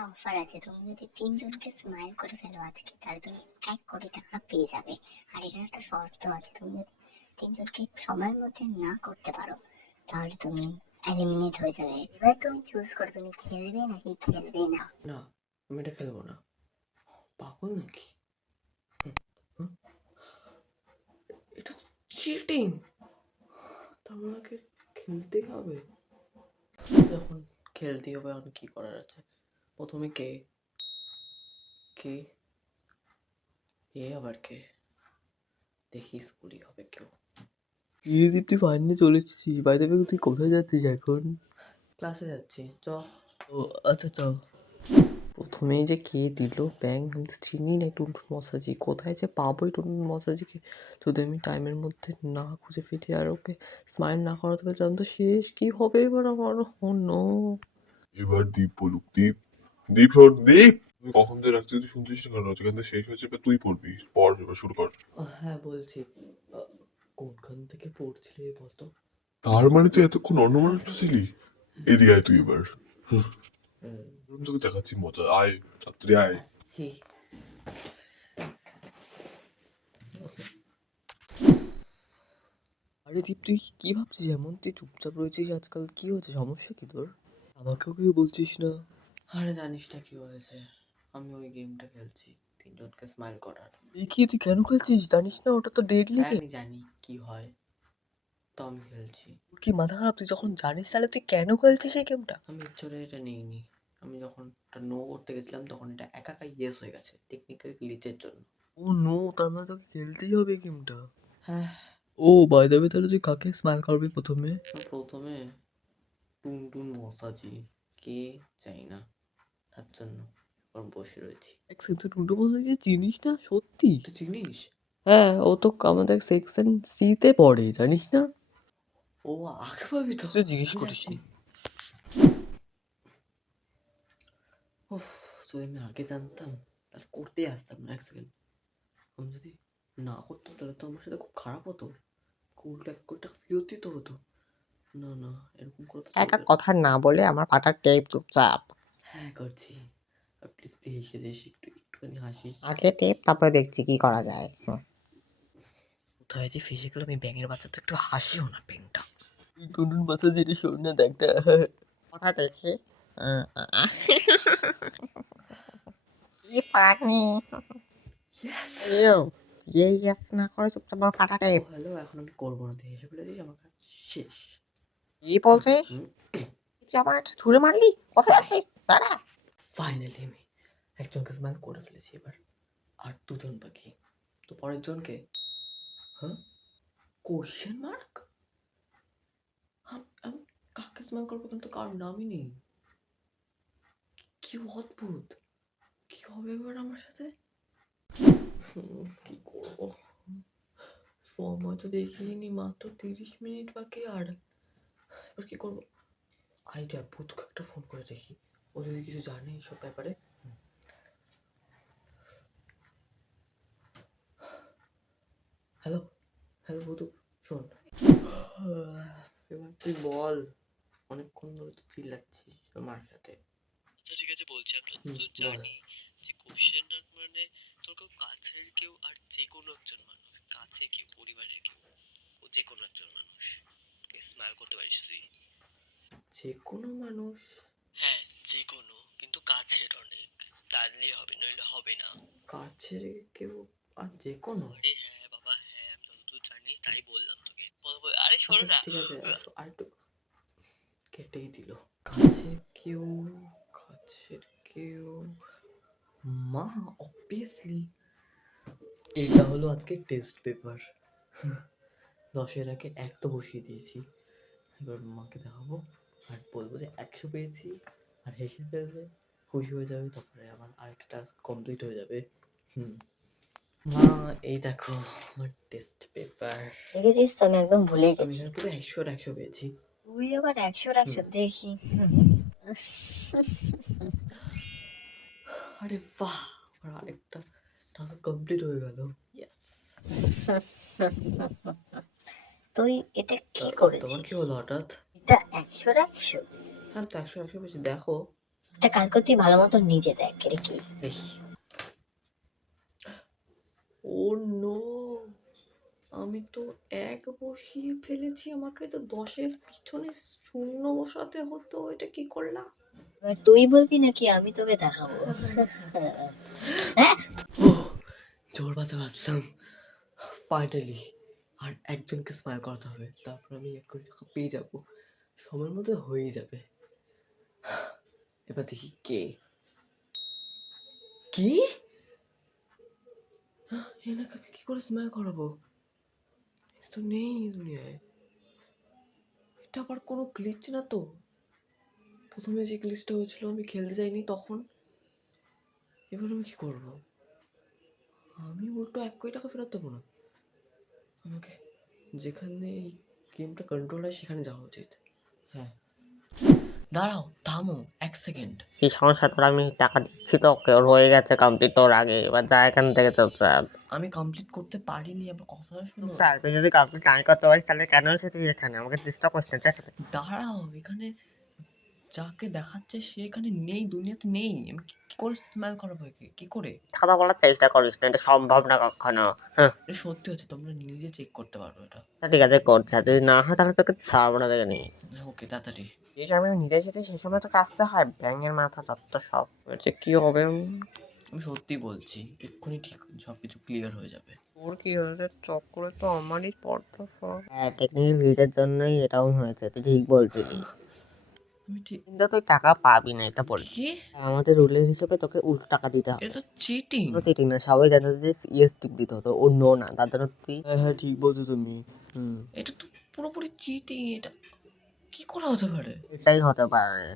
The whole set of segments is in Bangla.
একটা অফার আছে, তুমি যদি 3 জনকে স্মাইল করে ফেলো আজকে, তাহলে তুমি 1 কোটি টাকা পেয়ে যাবে। আর এটার একটা শর্ত আছে, তুমি যদি 3 জনকে সময়ের মধ্যে না করতে পারো তাহলে তুমি এলিমিনেট হয়ে যাবে। এবার তুমি চুজ করো, তুমি খেলবে নাকি খেলবে না। না, আমি এটা খেলবো না। পাগল নাকি? এটা চিটিং। তার মানে খেলতেই হবে। যখন খেলতেই হবে, এখন কি করার আছে? প্রথমে কে কে এ আবার কে? দেখি স্কুলই হবে কেউ। দীপ্তি ফাইনালি চলে এসেছি। বাই দ্য ওয়ে, তুই কোথায় যাচ্ছিস এখন? ক্লাসে যাচ্ছি। চ। ও আচ্ছা, চল। প্রথমেই যে কে দিল ব্যাং, আমি তো চিনি না টুনটুন মশাজি। কোথায় যে পাবো এই টুনটুন মশাজিকে? যদি আমি টাইমের মধ্যে না খুঁজে ফিরি আর ওকে স্মাইল না করাতে পারি, তাহলে তো শেষ। কি হবে এবার আমার? ও নো। এবার দীপ বলুক। দীপ, দীপ শোন, দীপ তুই কখন থেকে রাখতে তুই শুনছিস না কেন? যেখান থেকে শেষ হয়েছে এবার তুই পড়বি। পড়, এবার শুরু কর। হ্যাঁ বলছি। কোনখান থেকে পড়ছিলে বলতো? তার মানে তুই এতক্ষণ অন্য মানুষ ছিলি? এদিকে আয় তুই এবার। আমি তোকে দেখাচ্ছি মজা। আয়, ছাত্রী আয়। আসছি। আরে দীপ, তুই কি ভাবছিস এমন? তুই চুপচাপ রয়েছিস আজকাল, কি হয়েছে? সমস্যা কি তোর? আমাকেও কেউ বলছিস না? আরে জানিস না কি হয়েছে? আমি ওই গেমটা খেলছি 3 জনকে স্মাইল করার। এই কি, তুই কেন খেলছিস? জানিস না ওটা তো ডেডলি গেম? আমি জানি কি হয়, তো আমি খেলছি। তোর কি মাথা খারাপ? তুই যখন জানিস তাহলে তুই কেন খেলছিস এই গেমটা? আমি ইচ্ছে এটা নিইনি। আমি যখন এটা নো করতে গেছিলাম তখন এটা একা একা ইয়েস হয়ে গেছে, টেকনিক্যাল গ্লিচের জন্য। ও নো, তার মানে তোকে খেলতেই হবে গেমটা? হ্যাঁ। ও বাই দ্য ওয়ে, তাহলে তুই কাকে স্মাইল করবি প্রথমে? প্রথমে টুনটুন মশাজি, কে চাই না, তার জন্য ওর বসে রয়েছি। এক সেকশন টুনটুন মশাইকে চিনিস না? সত্যি তুই চিনিস? হ্যাঁ, ও তো আমাদের সেকশন সিতে পড়ে, জানিস না? ও আগে ভাবি তো জিজ্ঞেস করিসনি। উফ, যদি আমি আগে জানতাম তাহলে করতেই আসতাম না। এক সেকেন্ড, আমি যদি না করতাম তাহলে তো আমার সাথে খুব খারাপ হতো। কোলটা 1 কোটি টাকা ফেরত দিতে হতো। না না, এরকম করে তো একা চলবে না। কথা না বলে আমার পাটা টেপ চুপচাপ। হ্যাঁ করছি। প্লিজ তুই হেসে দিস, একটুখানি হাসিস। আগে টেপ, তারপরে দেখছি কি করা যায়। কোথায় যে ফেসে গেলাম? এই ব্যাঙের বাচ্চা তো একটু হাসিও না ব্যাংটা। টুনটুন বাসা যেটা শোন না দেখটা। কথা দেখি। কি পাগনি। ইউ, ইয়েস না করে চুপচাপ আমার পাটা টেপ। হ্যালো, এখন আমি করবো না, তুই হেসে ফেলেছিস, আমার কাজ শেষ। কি বলছিস? তুই আমার একটা ছুঁড়ে মারলি? কোথায় যাচ্ছিস? দাঁড়া। ফাইনালি আমি একজনকে স্মাইল করে ফেলেছি। এবার আর 2 জন বাকি। তো পরের জনকে? হ্যাঁ, কোশ্চেন মার্ক? আমি কাকে স্মাইল করবো? কিন্তু কার নামই নেই। কি অদ্ভুত! কি হবে এবার আমার সাথে? কি করবো? সময় তো দেখিনি, মাত্র 30 মিনিট বাকি। আর এবার কি করবো? আইডিয়া, ভূতকে একটা ফোন করে দেখি, ও যদি কিছু জানে এইসব ব্যাপারে। হ্যালো, হ্যালো ভূতু, শোন। এবার তুই বল, অনেকক্ষণ ধরে তো চিল্লাচ্ছিস আমার সাথে। আচ্ছা ঠিক আছে, বলছি। আমি তো জানি যে কোশ্চেন মানে তোর কেউ কাছের কেউ, আর যে কোনো একজন মানুষ, কাছে কেউ, পরিবারের কেউ, যে কোনো একজন মানুষ স্মাইল করতে পারিস তুই। যে কোনো মানুষ? হ্যাঁ, যে কোনো, কিন্তু কাছের অনেক, তাহলেই হবে, নইলে হবে না। কাছের কেউ আর যে কোনো? আরে হ্যাঁ বাবা, হ্যাঁ, আমি যতদূর জানি তাই বললাম তোকে। আরে শোনো না। ঠিক আছে, আরেকটু কেটেই দিল। কাছের কেউ, কাছের কেউ, মা, অবভিয়াসলি। এটা হলো আজকে টেস্ট পেপার। 10-এর আগে 1 তো বসিয়ে দিয়েছি। এবার মাকে দেখাবো আর বলবো যে 100 পেয়েছি, আর হেসে ফেলবে, খুশি হয়ে যাবে। তারপরে আমার আরেকটা টাস্ক কমপ্লিট হয়ে যাবে। মা, এই দেখো আমার টেস্ট পেপার। দেখেছিস তো, আমি একদম ভুলে আমি গেছি। এখানে পুরো 100-এর 100 পেয়েছি। তুই আবার 100-100 দেখি। আরে বাহ, আমার আরেকটা টাস্ক কমপ্লিট হয়ে গেল। ইয়েস। তুই এটা কি তোমার করেছিস? কি হলো হঠাৎ? এটা 100-100? হ্যাঁ, তো 100-100 পেয়েছি, দেখো। একটা কাজ কর, তুই ভালো মতো নিজে দেখ এটা কি। দেখি। ও নো, আমি তো 1 বসিয়ে ফেলেছি, আমাকে তো 10-এর পিছনে 0 বসাতে হতো। এটা কি করলাম? এবার তুই বলবি নাকি আমি তোকে দেখাবো? হ্যাঁ, জোর বাজে বাজলাম ফাইনালি। আর একজনকে স্মাইল করাতে হবে, তারপর আমি 1 কোটি টাকা পেয়ে যাব, সময়ের মধ্যে হয়েই যাবে। এবার দেখি কে কি এনাকে আমি কি করে স্মাইল করাবো? এটা তো নেই দুনিয়ায়। এটা আবার কোনো গ্লিচ না তো? প্রথমে যে গ্লিচটা হয়েছিল আমি খেলতে যাইনি তখন। এবার আমি কি করব? আমি উল্টো 1 কোটি টাকা ফেরত দেবো না। আমাকে যেখানে এই গেমটা কন্ট্রোল হয় সেখানে যাওয়া উচিত। হ্যাঁ, দাঁড়াও, থামো 1 সেকেন্ড। কি সমস্যা তোর? আমি টাকা দিচ্ছি তো, ওকে, ওর হয়ে গেছে কমপ্লিট তোর আগে। এবার যা এখান থেকে চুপচাপ। আমি কমপ্লিট করতে পারিনি, আমার কথাটা শুনো। তাই তুই যদি কমপ্লিট নাই করতে পারিস তাহলে কেন এসেছিস এখানে? আমাকে ডিস্টার্ব করিস না, যা এখান থেকে। দাঁড়াও, এখানে যাকে দেখাচ্ছে সে এখানে নেই, দুনিয়াতে নেই। আমি কি করে স্মাইল করাবো একে? কি করে? কথা বলার চেষ্টা করিস না, এটা সম্ভব না কখনো। হ্যাঁ, এটা সত্যি হচ্ছে, তোমরা নিজে চেক করতে পারো এটা। তা ঠিক আছে করছে, আর যদি না হয় তাহলে তোকে ছাড়বো না দেখে নিস। ওকে, তাড়াতাড়ি। যে সময় আমি নিজে এসেছি সেই সময় তোকে আসতে হয়। ব্যাঙের মাথা যত সব হচ্ছে, কি হবে? আমি সত্যি বলছি, এক্ষুনি ঠিক সবকিছু ক্লিয়ার হয়ে যাবে। তোর কি হয়েছে? চক্করে তো আমারই পড়তো সব। হ্যাঁ, টেকনিক্যাল গ্লিচের জন্যই এটাও হয়েছে, তুই ঠিক বলছিলি। আমি ঠিক কিন্তু তুই টাকা পাবি না, এটা বল। কি? আমাদের রুলের হিসেবে তোকে উল্টো টাকা দিতে হবে। এটা তো চিটিং। কোনো চিটিং না, সবাই জানতে যে ইয়েস টিপ দিতে হতো, ও নো না, তার জন্য তুই। হ্যাঁ হ্যাঁ, ঠিক বলছো তুমি। এটা তো পুরোপুরি চিটিং। এটা কি করে হতে পারে? এটাই হতে পারে।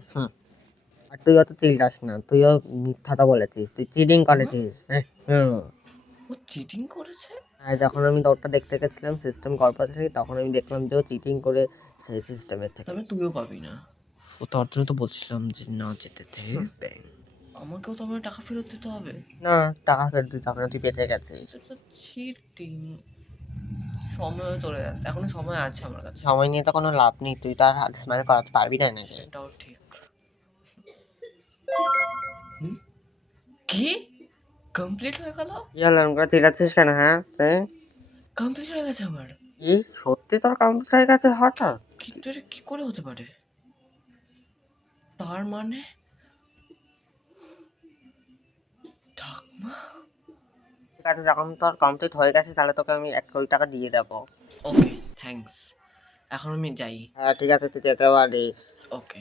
আর তুই অত চিল্লাস না, তুইও মিথ্যাটা বলেছিস, তুই চিটিং করেছিস। ও চিটিং করেছে? আর যখন আমি দৌড়টা দেখতে গেছিলাম সিস্টেম কর্পোরেশনে, তখন আমি দেখলাম যে ও চিটিং করে সেই সিস্টেমের থেকে। তবে তুইও পাবি না। ও তার জন্য তো বলছিলাম যে না যেতে দে। আমাকেও তো আমার টাকা ফেরত দিতে হবে। না, টাকা ফেরত দিতে হবে না, তুই বেঁচে গেছিস। এটা তো চিটিং। সময়ও চলে যাচ্ছে, এখনো সময় আছে আমার কাছে। সময় নিয়ে তো কোনো লাভ নেই, তুই তো আর স্মাইল করাতে পারবি না নাকি? সেটাও ঠিক। হুম? কি কমপ্লিট হয়ে গেল? কি হলো, এরকম করে চিল্লাচ্ছিস কেন? হ্যাঁ, কমপ্লিট হয়ে গেছে আমার। কি সত্যি তোর কমপ্লিট হয়ে গেছে হঠাৎ? কিন্তু এটা কি করে হতে পারে? তার মানে ঠাকমা। ঠিক আছে, যখন তোর কমপ্লিট হয়ে গেছে তাহলে তোকে আমি 1 কোটি টাকা দিয়ে দেবো। ওকে, থ্যাঙ্কস। এখন আমি যাই। হ্যাঁ ঠিক আছে, তুই যেতে পারিস। ওকে।